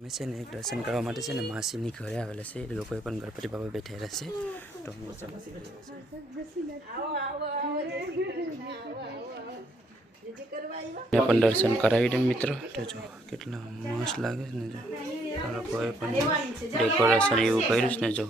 मैं से एक दर्शन करवा माटे से ने मासीनी घरे आवेला छे ए लोकोए पण गणपति बाबा बैठेला छे तो मैं अपन दर्शन करावी दे मित्र तो जो केटला मस्त लागे ने जो लोकोए पण डेकोरेशन एवं कर्युं छे ने जो